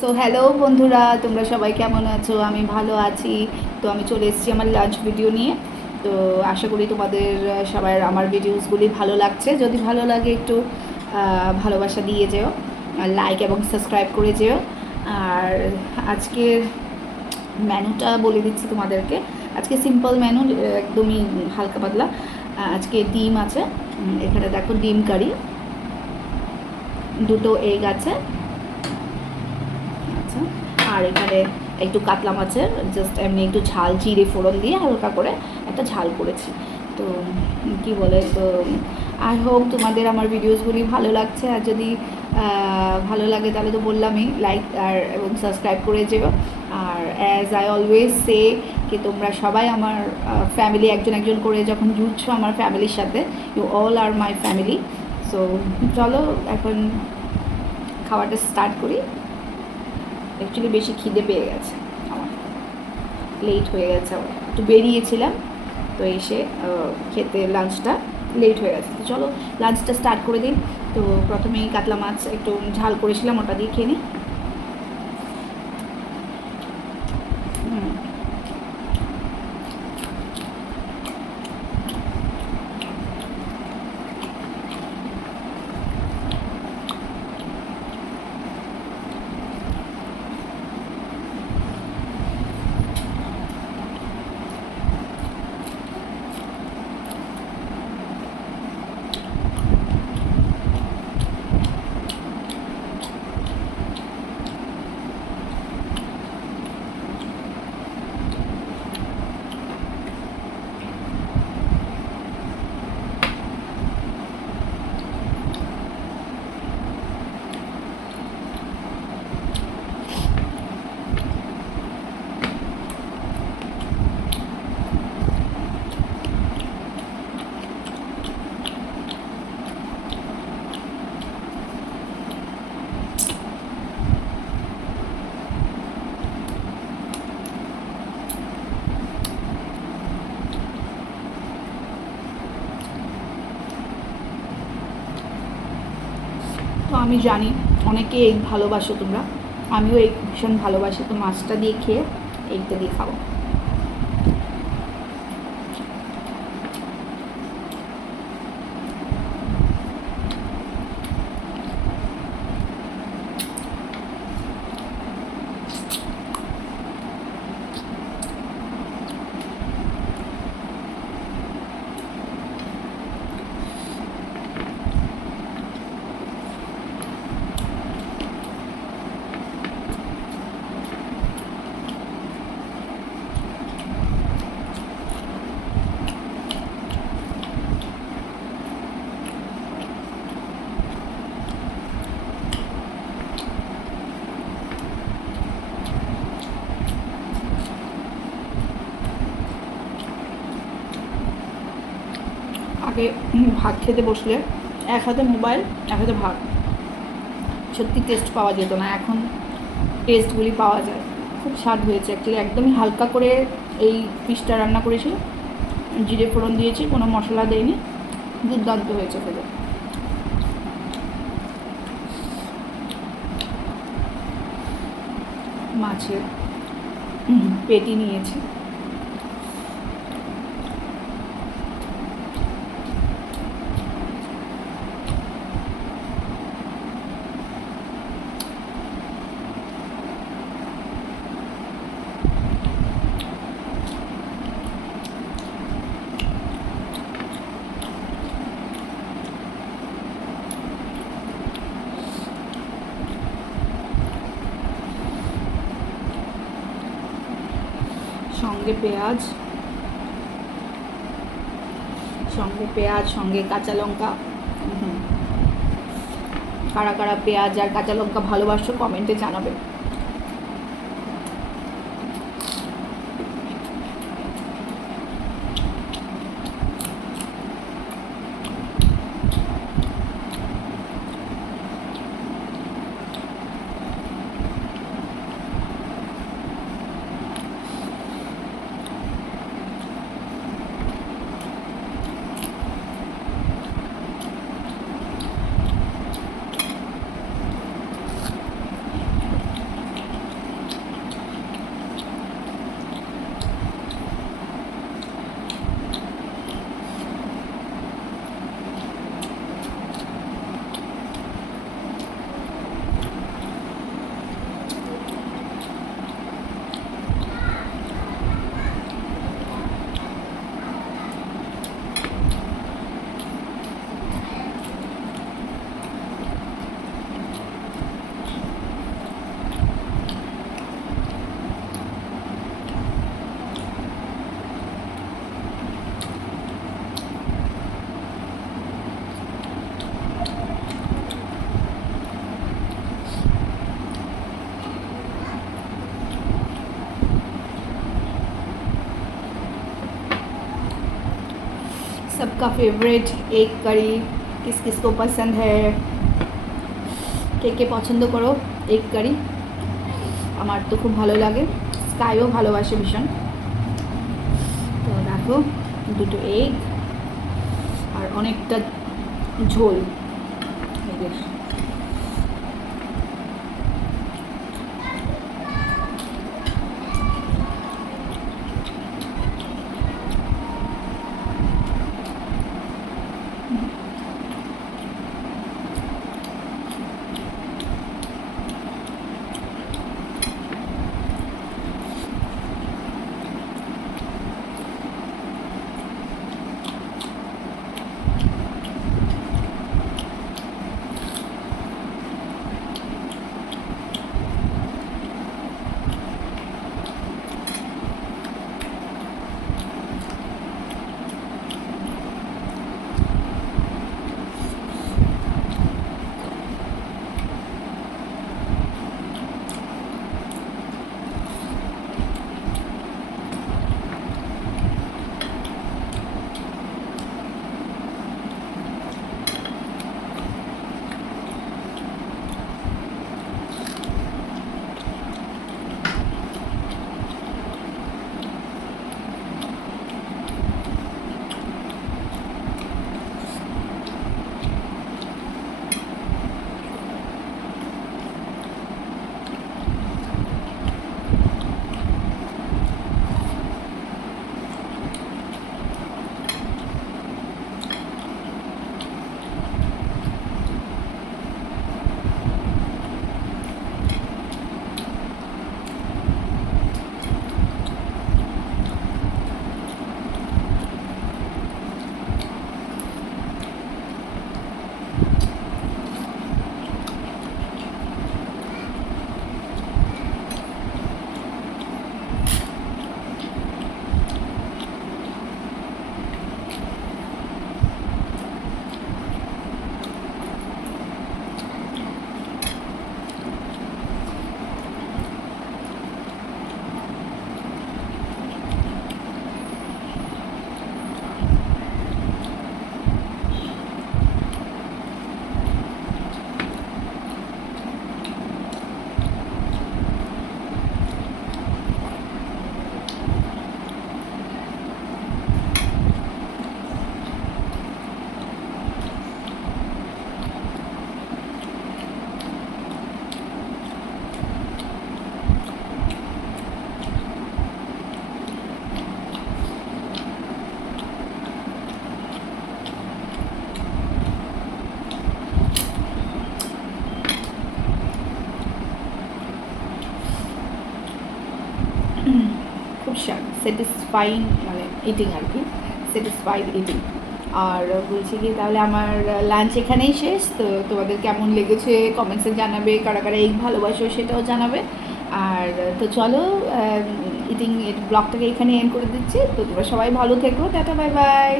So hello বন্ধুরা, তোমরা সবাই কেমন আছো? আমি ভালো আছি। তো আমি চলে এসেছি আমার লাঞ্চ ভিডিও নিয়ে। তো আশা করি তোমাদের সবার আমার ভিডিওসগুলি ভালো লাগছে। যদি ভালো লাগে একটু ভালোবাসা দিয়ে যেও, আর লাইক এবং সাবস্ক্রাইব করে যেও। আর আজকের মেনুটা বলে দিচ্ছি তোমাদেরকে। আজকে সিম্পল মেনু, একদমই হালকা পাতলা। আজকে ডিম আছে, এখানে দেখো ডিম কারি, দুটো এগ আছে, আচ্ছা। আর এখানে একটু কাতলা মাছের জাস্ট এমনি একটু ঝাল জিরে ফোড়ন দিয়ে হালকা করে একটা ঝাল করেছি। তো কি বলে, তো আই হোপ তোমাদের আমার ভিডিওসগুলি ভালো লাগছে। আর যদি ভালো লাগে তাহলে তো বললামই, লাইক আর এবং সাবস্ক্রাইব করে যেও। আর অ্যাজ আই অলওয়েজ সে, কি তোমরা সবাই আমার ফ্যামিলি, একজন একজন করে যখন জুড়ছো আমার ফ্যামিলির সাথে, ইউ অল আর মাই ফ্যামিলি। সো চলো এখন খাওয়াটা স্টার্ট করি। অ্যাকচুয়ালি বেশি খিদে পেয়ে গেছে আমার, লেট হয়ে গেছে, আমার একটু বেরিয়েছিলাম, তো এসে খেতে লাঞ্চটা লেট হয়ে গেছে। তো চলো লাঞ্চটা স্টার্ট করে দিই। তো প্রথমেই কাতলা মাছ একটু ঝাল করেছিলাম, ওটা দিয়ে খেয়ে নিই। তো আমি জানি অনেকে এগ ভালোবাসো তোমরা, আমিও এগ ভীষণ ভালোবাসি। তো মাছটা দিয়ে খেয়ে এগটা দিয়ে খাবো। আগে ভাত খেতে বসলে এক হাতে মোবাইল, এক হাতে ভাত, সত্যি টেস্ট পাওয়া যেত না। এখন টেস্টগুলি পাওয়া যায়, খুব স্বাদ হয়েছে। অ্যাকচুয়ালি একদমই হালকা করে এই পিসটা রান্না করেছি, জিরে ফোড়ন দিয়েছি, কোনো মশলা দেয়নি, দুর্দান্ত হয়েছে খেতে। মাছের পেটি নিয়েছি, সঙ্গে পেঁয়াজ, সঙ্গে কাঁচা লঙ্কা। কারা কারা পেঁয়াজ আর কাঁচা লঙ্কা ভালোবাসো কমেন্টে জানাবে। सबका फेवरेट एग करी किस किस को पसंद है কে কে পছন্দ করো এগ কারি আমার তো খুব ভালো লাগে স্কাইও ভালোবাসে ভীষণ তো দেখো দুটো এগ আর অনেকটা ঝোল এগের খুব স্যাটিসফাইং মানে ইটিং আর কি স্যাটিসফাইড ইটিং আর বলছি কি তাহলে আমার লাঞ্চ এখানেই শেষ তো তোমাদের কেমন লেগেছে কমেন্টসে জানাবে কারা কারা এগ ভালোবাসো সেটাও জানাবে আর তো চলো ইটিং ব্লগটাকে এখানে এন্ড করে দিচ্ছি তো তোমরা সবাই ভালো থেকো টাটা বাই বাই